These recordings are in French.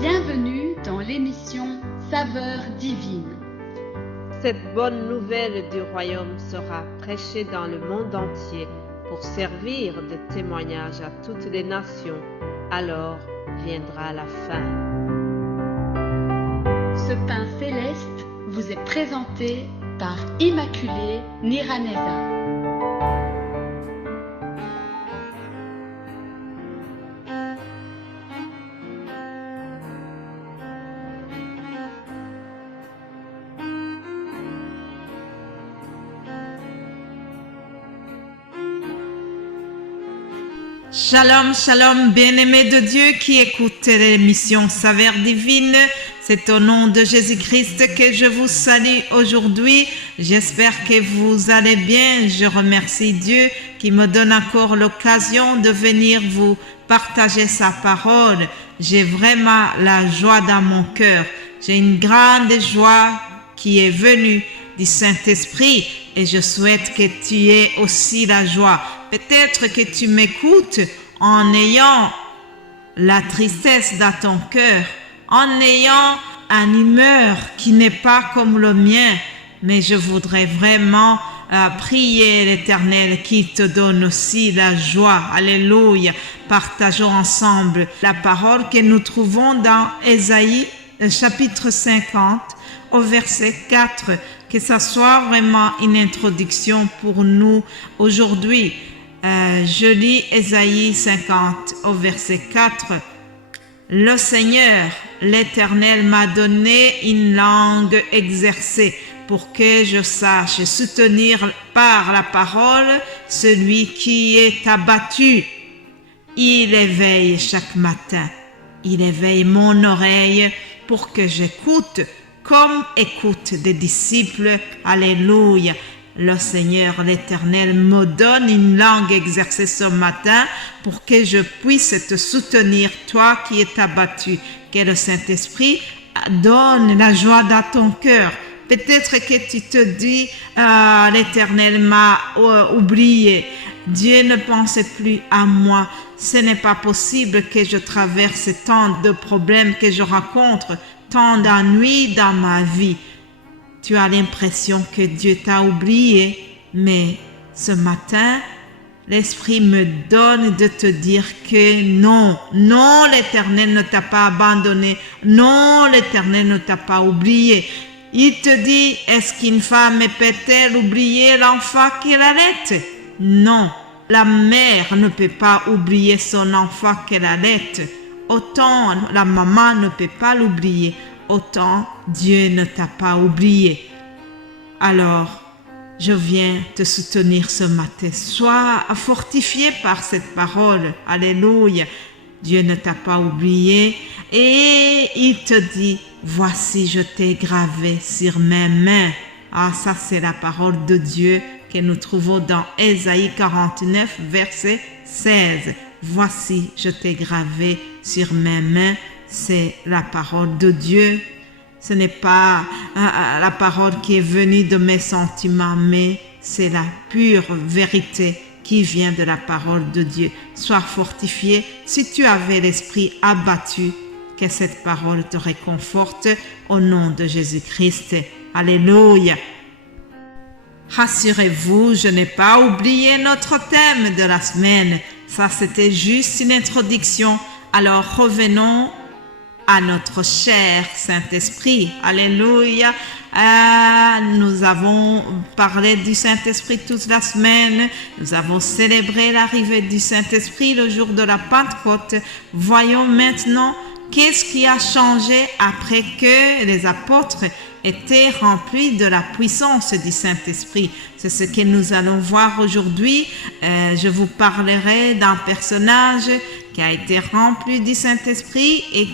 Bienvenue dans l'émission Saveurs divines. Cette bonne nouvelle du royaume sera prêchée dans le monde entier pour servir de témoignage à toutes les nations. Alors viendra la fin. Ce pain céleste vous est présenté par Immaculée Niraneza. Shalom, shalom, bien-aimés de Dieu qui écoutent l'émission Saveurs divines. C'est au nom de Jésus-Christ que je vous salue aujourd'hui. J'espère que vous allez bien. Je remercie Dieu qui me donne encore l'occasion de venir vous partager sa parole. J'ai vraiment la joie dans mon cœur. J'ai une grande joie qui est venue du Saint-Esprit et je souhaite que tu aies aussi la joie. Peut-être que tu m'écoutes en ayant la tristesse dans ton cœur, en ayant une humeur qui n'est pas comme le mien, mais je voudrais vraiment prier l'Éternel qui te donne aussi la joie. Alléluia. Partageons ensemble la parole que nous trouvons dans Ésaïe chapitre 50 au verset 4. Que ça soit vraiment une introduction pour nous aujourd'hui. Je lis Ésaïe 50 au verset 4. Le Seigneur, l'Éternel, m'a donné une langue exercée pour que je sache soutenir par la parole celui qui est abattu. Il éveille chaque matin. Il éveille mon oreille pour que j'écoute comme écoute des disciples. Alléluia. Le Seigneur, l'Éternel, me donne une langue exercée ce matin pour que je puisse te soutenir, toi qui es abattu. Que le Saint-Esprit donne la joie dans ton cœur. Peut-être que tu te dis, l'Éternel m'a oublié. Dieu ne pense plus à moi. Ce n'est pas possible que je traverse tant de problèmes que je rencontre, tant d'ennuis dans ma vie. Tu as l'impression que Dieu t'a oublié, mais ce matin, l'Esprit me donne de te dire que non, l'Éternel ne t'a pas abandonné, non, l'Éternel ne t'a pas oublié. Il te dit, est-ce qu'une femme peut-elle oublier l'enfant qu'elle allait? Non, la mère ne peut pas oublier son enfant qu'elle allait. Autant la maman ne peut pas l'oublier, autant Dieu ne t'a pas oublié. Alors, je viens te soutenir ce matin. Sois fortifié par cette parole. Alléluia. Dieu ne t'a pas oublié et il te dit, voici je t'ai gravé sur mes mains. Ah, ça c'est la parole de Dieu que nous trouvons dans Ésaïe 49, verset 16. Voici je t'ai gravé sur mes mains. C'est la parole de Dieu. Ce n'est pas la parole qui est venue de mes sentiments, mais c'est la pure vérité qui vient de la parole de Dieu. Sois fortifié. Si tu avais l'esprit abattu, que cette parole te réconforte au nom de Jésus-Christ. Alléluia. Rassurez-vous, je n'ai pas oublié notre thème de la semaine. Ça, c'était juste une introduction. Alors, revenons à notre cher Saint-Esprit. Alléluia. Nous avons parlé du Saint-Esprit toute la semaine. Nous avons célébré l'arrivée du Saint-Esprit le jour de la Pentecôte. Voyons maintenant qu'est-ce qui a changé après que les apôtres étaient remplis de la puissance du Saint-Esprit. C'est ce que nous allons voir aujourd'hui. Je vous parlerai d'un personnage qui a été rempli du Saint-Esprit et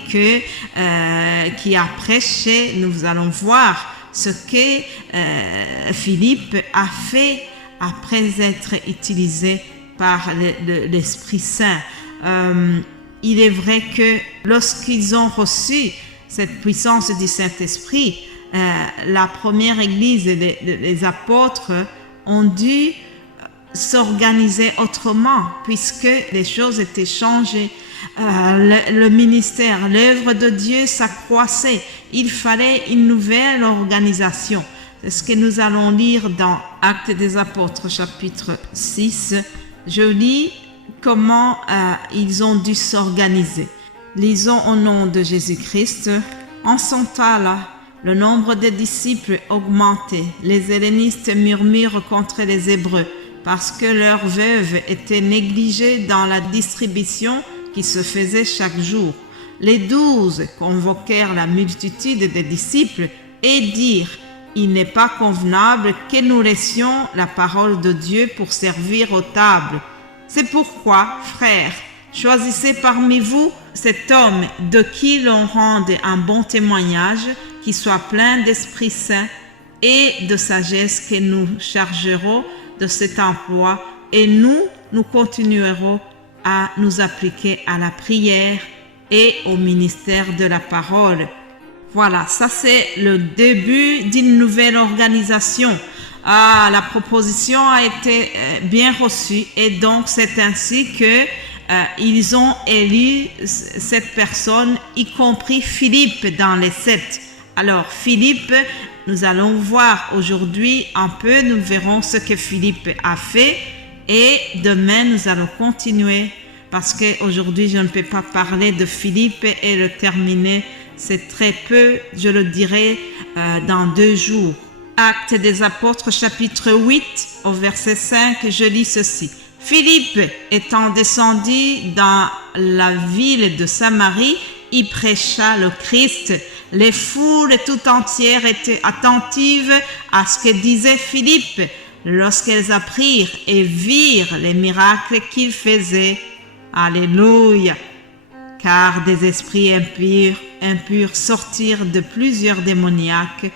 qui a prêché. Nous allons voir ce que Philippe a fait après être utilisé par l'Esprit Saint. Il est vrai que lorsqu'ils ont reçu cette puissance du Saint-Esprit, la première église, les apôtres ont dû s'organiser autrement puisque les choses étaient changées. le ministère, l'œuvre de Dieu s'accroissait. Il fallait une nouvelle organisation. C'est ce que nous allons lire dans Actes des Apôtres, chapitre 6. Je lis comment ils ont dû s'organiser. Lisons au nom de Jésus-Christ. En son temps-là, le nombre des disciples augmentait. Les hellénistes murmurent contre les Hébreux parce que leurs veuves étaient négligées dans la distribution qui se faisait chaque jour. Les 12 convoquèrent la multitude des disciples et dirent: il n'est pas convenable que nous laissions la parole de Dieu pour servir aux tables. C'est pourquoi, frères, choisissez parmi vous cet homme de qui l'on rende un bon témoignage, qui soit plein d'Esprit Saint et de sagesse, que nous chargerons de cet emploi, et nous continuerons à nous appliquer à la prière et au ministère de la parole. Voilà, ça c'est le début d'une nouvelle organisation. La proposition a été bien reçue et donc c'est ainsi que ils ont élu cette personne, y compris Philippe dans les 7. Alors Philippe, nous allons voir aujourd'hui un peu, nous verrons ce que Philippe a fait et demain nous allons continuer parce qu'aujourd'hui je ne peux pas parler de Philippe et le terminer. C'est très peu, je le dirai dans 2 jours. Actes des Apôtres, chapitre 8, au verset 5, je lis ceci. Philippe, étant descendu dans la ville de Samarie, y prêcha le Christ. Les foules tout entières étaient attentives à ce que disait Philippe lorsqu'elles apprirent et virent les miracles qu'il faisait. Alléluia! Car des esprits impurs sortirent de plusieurs démoniaques.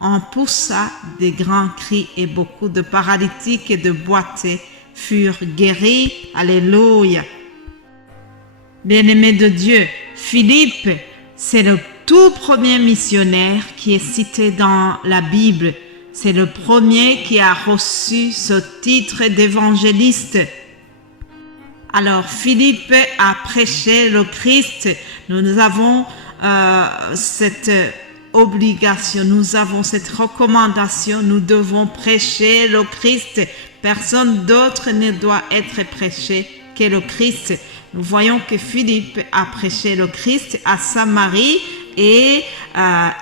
On poussa des grands cris et beaucoup de paralytiques et de boiteux furent guéris. Alléluia! Bien-aimé de Dieu, Philippe, c'est le tout premier missionnaire qui est cité dans la Bible. C'est le premier qui a reçu ce titre d'évangéliste. Alors, Philippe a prêché le Christ. Nous avons cette obligation, nous avons cette recommandation. Nous devons prêcher le Christ. Personne d'autre ne doit être prêché que le Christ. Nous voyons que Philippe a prêché le Christ à Samarie et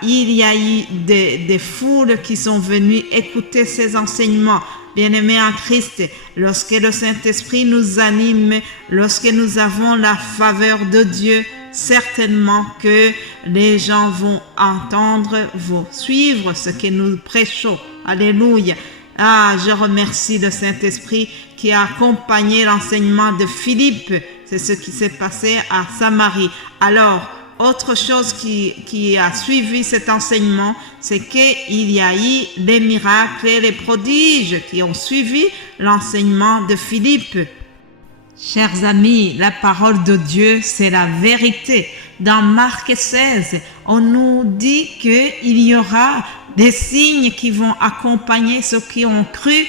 il y a eu des foules qui sont venues écouter ses enseignements. Bien-aimés en Christ, lorsque le Saint-Esprit nous anime, lorsque nous avons la faveur de Dieu, certainement que les gens vont entendre, vont suivre ce que nous prêchons. Alléluia. Je remercie le Saint-Esprit qui a accompagné l'enseignement de Philippe. C'est ce qui s'est passé à Samarie. Alors, autre chose qui a suivi cet enseignement, c'est qu'il y a eu des miracles et les prodiges qui ont suivi l'enseignement de Philippe. Chers amis, la parole de Dieu, c'est la vérité. Dans Marc 16, on nous dit qu'il y aura des signes qui vont accompagner ceux qui ont cru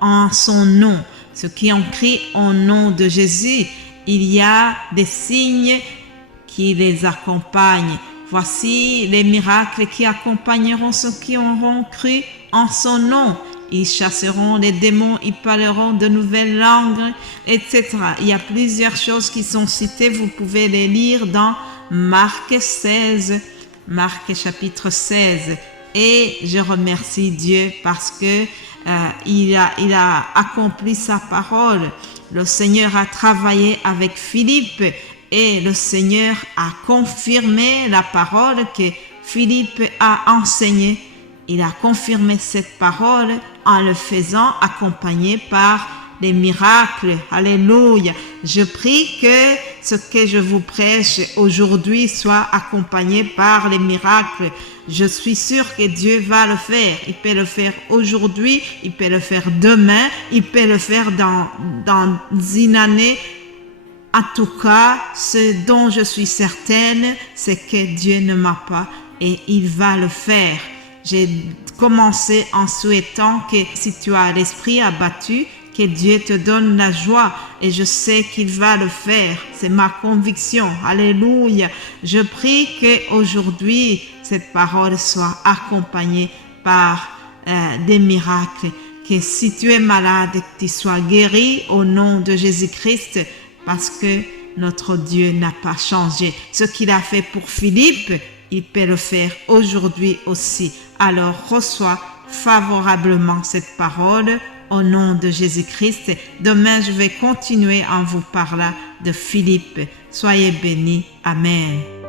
en son nom, ceux qui ont cru au nom de Jésus. Il y a des signes qui les accompagnent. Voici les miracles qui accompagneront ceux qui auront cru en son nom. Ils chasseront les démons, ils parleront de nouvelles langues, etc. Il y a plusieurs choses qui sont citées, vous pouvez les lire dans Marc 16, Marc chapitre 16. Et je remercie Dieu parce que il a accompli sa parole. Le Seigneur a travaillé avec Philippe et le Seigneur a confirmé la parole que Philippe a enseignée. Il a confirmé cette parole en le faisant accompagner par les miracles. Alléluia. Je prie que ce que je vous prêche aujourd'hui soit accompagné par les miracles. Je suis sûre que Dieu va le faire. Il peut le faire aujourd'hui, il peut le faire demain, il peut le faire dans une année. En tout cas, ce dont je suis certaine, c'est que Dieu ne m'a pas et il va le faire. J'ai commencé en souhaitant que si tu as l'esprit abattu, Que Dieu te donne la joie et je sais qu'il va le faire. C'est ma conviction. Alléluia. Je prie qu'aujourd'hui, cette parole soit accompagnée par des miracles. Que si tu es malade, que tu sois guéri au nom de Jésus-Christ parce que notre Dieu n'a pas changé. Ce qu'il a fait pour Philippe, il peut le faire aujourd'hui aussi. Alors reçois favorablement cette parole au nom de Jésus-Christ. Demain, je vais continuer en vous parlant de Philippe. Soyez bénis. Amen.